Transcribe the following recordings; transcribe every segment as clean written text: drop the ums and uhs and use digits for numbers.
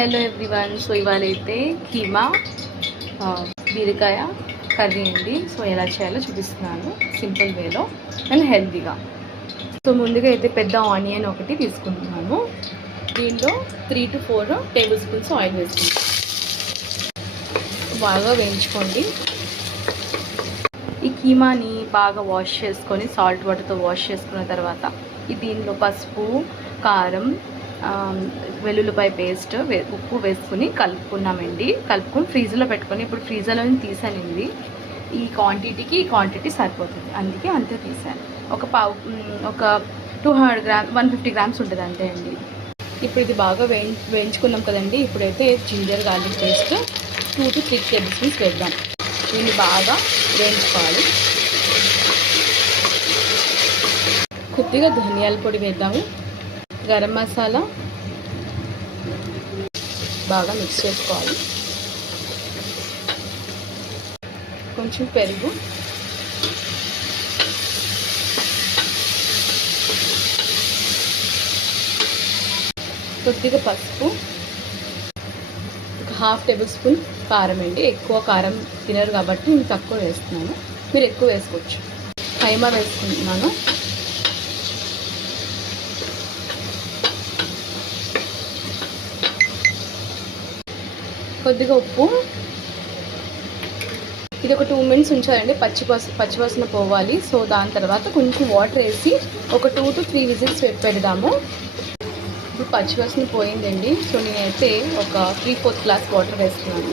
Hello everyone. So ఇవాళ అయితే కీమా బీరకాయ కర్రీ అండి. సో ఎలా చేయాలో చూపిస్తున్నాను సింపుల్ వేలో అండ్ హెల్తీగా. సో ముందుగా అయితే పెద్ద ఆనియన్ ఒకటి తీసుకుంటున్నాను. దీనిలో 3 to 4 టేబుల్ స్పూన్స్ ఆయిల్ వేసుకుంటాను. బాగా వేయించుకోండి. ఈ కీమాని బాగా వాష్ చేసుకొని సాల్ట్ వాటర్తో వాష్ చేసుకున్న తర్వాత దీనిలో పసుపు, కారం, వెల్లుల్లిపాయ పేస్ట్, ఉప్పు వేసుకుని కలుపుకున్నామండి. కలుపుకొని ఫ్రీజర్లో పెట్టుకొని ఇప్పుడు ఫ్రీజర్లో తీసానండి. ఈ క్వాంటిటీ సరిపోతుంది, అందుకే అంతే తీసాను. ఒక 200 గ్రామ్స్ 150 గ్రామ్స్ ఉంటుంది అంతే అండి. ఇప్పుడు ఇది బాగా వేయించుకున్నాం కదండి. ఇప్పుడైతే ginger garlic paste 2 to 3 tablespoons వేద్దాం. దీన్ని బాగా వేయించుకోవాలి. కొద్దిగా ధనియాల పొడి వేద్దాము. గరం మసాలా బాగా మిక్స్ చేసుకోవాలి. కొంచెం పెరుగు, కొద్దిగా పసుపు, ఒక 1/2 టేబుల్ స్పూన్ కారం అండి. ఎక్కువ కారం తినరు కాబట్టి నేను తక్కువ వేస్తున్నాను, మీరు ఎక్కువ వేసుకోవచ్చు. కైమా వేసుకుంటున్నాను. కొద్దిగా ఉప్పు. ఇది ఒక 2 minutes ఉంచాలండి, పచ్చివాసన పోవాలి. సో దాని తర్వాత కొంచెం వాటర్ వేసి ఒక 2 to 3 విజిల్స్ పెడదాము. ఇప్పుడు పచ్చివాసన పోయిందండి. సో నేనైతే ఒక 3/4 గ్లాస్ వాటర్ వేస్తున్నాను.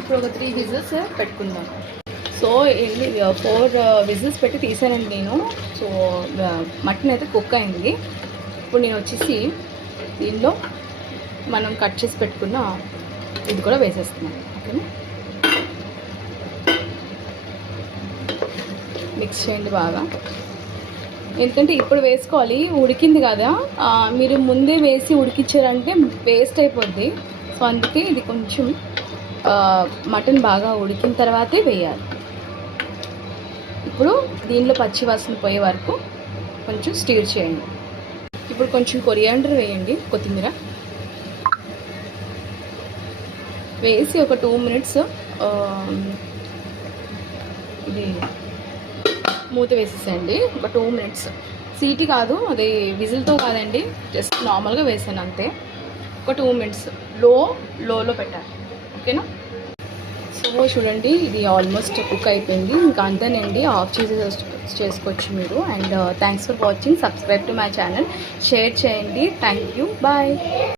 ఇప్పుడు ఒక 3 విజిల్స్ పెట్టుకుందాం. సో 4 విజిల్స్ పెట్టి తీసానండి నేను. సో మటన్ అయితే కుక్ అయింది. ఇప్పుడు నేను వచ్చేసి దీనిలో మనం కట్ చేసి పెట్టుకున్న ఇది కూడా వేసేస్తున్నాను. ఓకేనా, మిక్స్ చేయండి బాగా. ఎందుకంటే ఇప్పుడు వేసుకోవాలి, ఉడికింది కదా. మీరు ముందే వేసి ఉడికించారంటే వేస్ట్ అయిపోద్ది. సో అందుకే ఇది కొంచెం మటన్ బాగా ఉడికిన తర్వాతే వేయాలి. ఇప్పుడు దీనిలో పచ్చి వాసన పోయే వరకు కొంచెం స్టీర్ చేయండి. ఇప్పుడు కొంచెం కొరియాండర్ వేయండి, కొత్తిమీర వేసి ఒక 2 minutes ఇది మూత వేసేసండి. ఒక 2 minutes. సీటీ కాదు, అది విజిల్తో కాదండి, జస్ట్ నార్మల్గా వేసాను అంతే. ఒక 2 minutes లోలో పెట్టాలి. ఓకేనా. సో చూడండి, ఇది ఆల్మోస్ట్ కుక్ అయిపోయింది. ఇంకా అంతేనండి, ఆఫ్ చేసుకోవచ్చు మీరు. And thanks for watching. Subscribe to my channel, share చేయండి. Thank you, bye.